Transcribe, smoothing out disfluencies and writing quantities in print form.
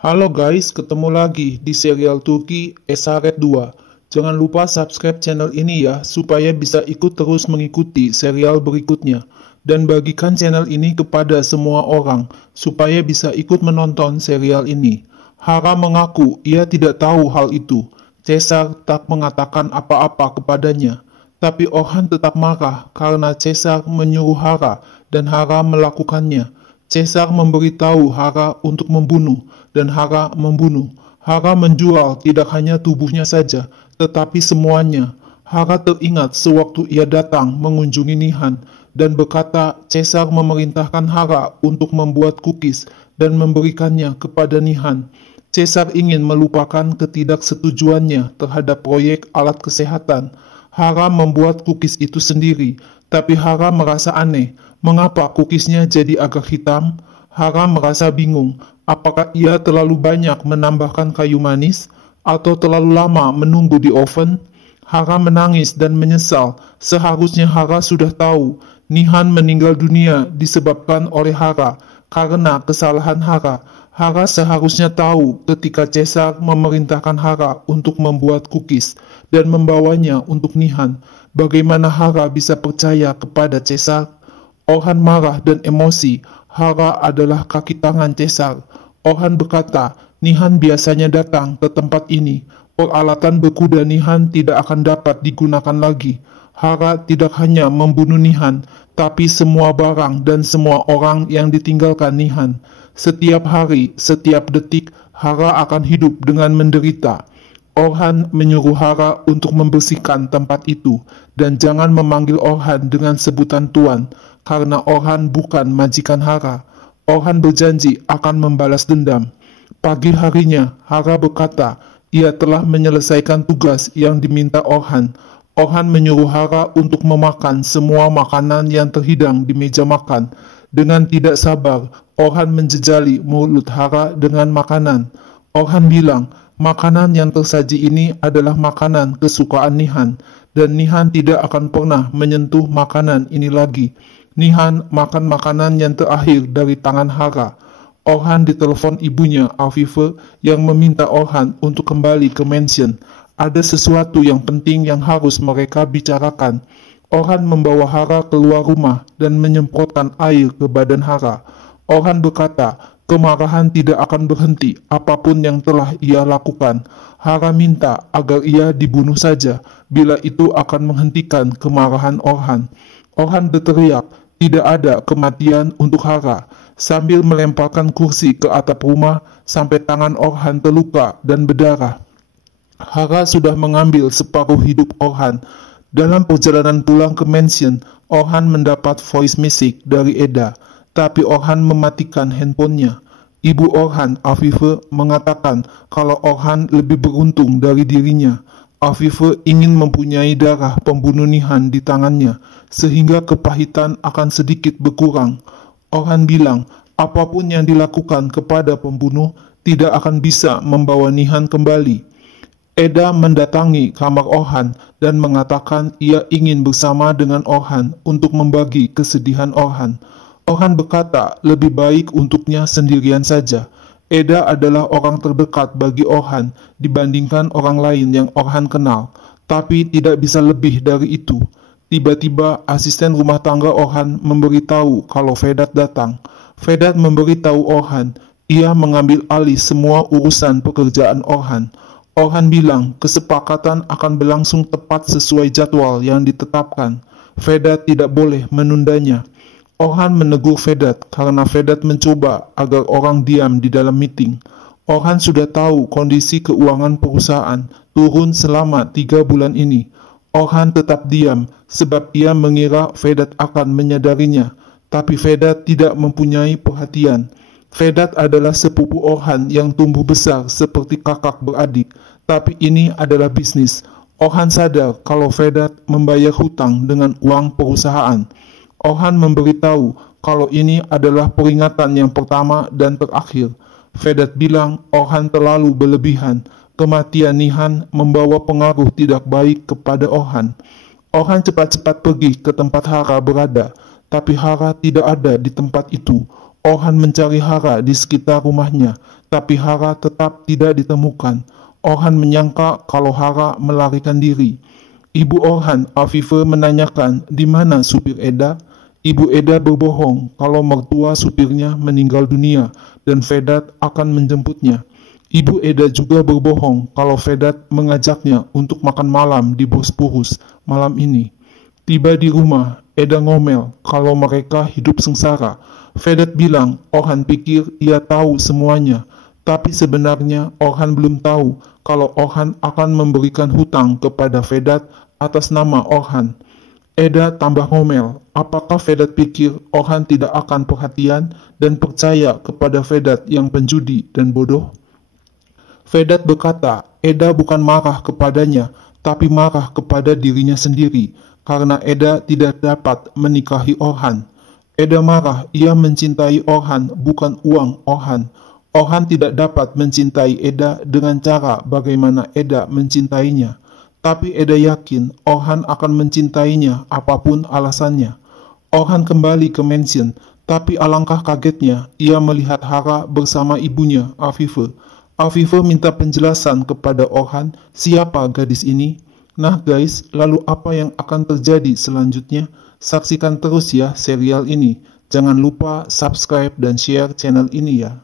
Halo guys, ketemu lagi di serial Turki Esaret 2. Jangan lupa subscribe channel ini ya, supaya bisa ikut terus mengikuti serial berikutnya. Dan bagikan channel ini kepada semua orang, supaya bisa ikut menonton serial ini. Hara mengaku ia tidak tahu hal itu. Caesar tak mengatakan apa-apa kepadanya. Tapi Orhan tetap marah karena Caesar menyuruh Hara dan Hara melakukannya. Caesar memberitahu Hara untuk membunuh, dan Hara membunuh. Hara menjual tidak hanya tubuhnya saja, tetapi semuanya. Hara teringat sewaktu ia datang mengunjungi Nihan, dan berkata Caesar memerintahkan Hara untuk membuat cookies dan memberikannya kepada Nihan. Caesar ingin melupakan ketidaksetujuannya terhadap proyek alat kesehatan. Hara membuat cookies itu sendiri, tapi Hara merasa aneh. Mengapa cookiesnya jadi agak hitam? Hara merasa bingung. Apakah ia terlalu banyak menambahkan kayu manis? Atau terlalu lama menunggu di oven? Hara menangis dan menyesal. Seharusnya Hara sudah tahu. Nihan meninggal dunia disebabkan oleh Hara. Karena kesalahan Hara. Hara seharusnya tahu ketika Caesar memerintahkan Hara untuk membuat cookies dan membawanya untuk Nihan. Bagaimana Hara bisa percaya kepada Caesar? Orhan marah dan emosi. Hara adalah kaki tangan Caesar. Orhan berkata, Nihan biasanya datang ke tempat ini. Peralatan berkuda Nihan tidak akan dapat digunakan lagi. Hara tidak hanya membunuh Nihan, tapi semua barang dan semua orang yang ditinggalkan Nihan. Setiap hari, setiap detik, Hara akan hidup dengan menderita. Orhan menyuruh Hara untuk membersihkan tempat itu, dan jangan memanggil Orhan dengan sebutan Tuan, karena Orhan bukan majikan Hara. Orhan berjanji akan membalas dendam. Pagi harinya, Hara berkata, ia telah menyelesaikan tugas yang diminta Orhan. Orhan menyuruh Hara untuk memakan semua makanan yang terhidang di meja makan. Dengan tidak sabar, Orhan menjejali mulut Hara dengan makanan. Orhan bilang, makanan yang tersaji ini adalah makanan kesukaan Nihan, dan Nihan tidak akan pernah menyentuh makanan ini lagi. Nihan makan makanan yang terakhir dari tangan Hara. Orhan ditelepon ibunya, Afife, yang meminta Orhan untuk kembali ke mansion. Ada sesuatu yang penting yang harus mereka bicarakan. Orhan membawa Hara keluar rumah dan menyemprotkan air ke badan Hara. Orhan berkata, kemarahan tidak akan berhenti apapun yang telah ia lakukan. Hara minta agar ia dibunuh saja, bila itu akan menghentikan kemarahan Orhan. Orhan berteriak, tidak ada kematian untuk Hara, sambil melemparkan kursi ke atap rumah sampai tangan Orhan terluka dan berdarah. Hara sudah mengambil separuh hidup Orhan. Dalam perjalanan pulang ke mansion, Orhan mendapat voice message dari Eda, tapi Orhan mematikan handphonenya. Ibu Orhan, Afife, mengatakan kalau Orhan lebih beruntung dari dirinya. Afife ingin mempunyai darah pembunuh Nihan di tangannya, sehingga kepahitan akan sedikit berkurang. Orhan bilang, apapun yang dilakukan kepada pembunuh tidak akan bisa membawa Nihan kembali. Eda mendatangi kamar Orhan dan mengatakan ia ingin bersama dengan Orhan untuk membagi kesedihan Orhan. Orhan berkata lebih baik untuknya sendirian saja. Eda adalah orang terdekat bagi Orhan dibandingkan orang lain yang Orhan kenal, tapi tidak bisa lebih dari itu. Tiba-tiba asisten rumah tangga Orhan memberitahu kalau Vedat datang. Vedat memberitahu Orhan, ia mengambil alih semua urusan pekerjaan Orhan. Orhan bilang kesepakatan akan berlangsung tepat sesuai jadwal yang ditetapkan. Vedat tidak boleh menundanya. Orhan menegur Vedat karena Vedat mencoba agar orang diam di dalam meeting. Orhan sudah tahu kondisi keuangan perusahaan turun selama 3 bulan ini. Orhan tetap diam sebab ia mengira Vedat akan menyadarinya, tapi Vedat tidak mempunyai perhatian. Vedat adalah sepupu Orhan yang tumbuh besar seperti kakak beradik, tapi ini adalah bisnis. Orhan sadar kalau Vedat membayar hutang dengan uang perusahaan. Orhan memberitahu kalau ini adalah peringatan yang pertama dan terakhir. Vedat bilang Orhan terlalu berlebihan. Kematian Nihan membawa pengaruh tidak baik kepada Orhan. Orhan cepat-cepat pergi ke tempat Hara berada, tapi Hara tidak ada di tempat itu. Orhan mencari Hara di sekitar rumahnya, tapi Hara tetap tidak ditemukan. Orhan menyangka kalau Hara melarikan diri. Ibu Orhan, Afife, menanyakan di mana supir Eda. Ibu Eda berbohong kalau mertua supirnya meninggal dunia dan Vedat akan menjemputnya. Ibu Eda juga berbohong kalau Vedat mengajaknya untuk makan malam di Bosporus malam ini. Tiba di rumah, Eda ngomel kalau mereka hidup sengsara. Vedat bilang Orhan pikir ia tahu semuanya, tapi sebenarnya Orhan belum tahu kalau Orhan akan memberikan hutang kepada Vedat atas nama Orhan. Eda tambah ngomel, apakah Vedat pikir Orhan tidak akan perhatian dan percaya kepada Vedat yang penjudi dan bodoh? Vedat berkata, Eda bukan marah kepadanya, tapi marah kepada dirinya sendiri, karena Eda tidak dapat menikahi Orhan. Eda marah, ia mencintai Orhan, bukan uang Orhan. Orhan tidak dapat mencintai Eda dengan cara bagaimana Eda mencintainya. Tapi Eda yakin Orhan akan mencintainya apapun alasannya. Orhan kembali ke mansion, tapi alangkah kagetnya ia melihat Hara bersama ibunya, Afife. Afife minta penjelasan kepada Orhan siapa gadis ini. Nah guys, lalu apa yang akan terjadi selanjutnya? Saksikan terus ya serial ini. Jangan lupa subscribe dan share channel ini ya.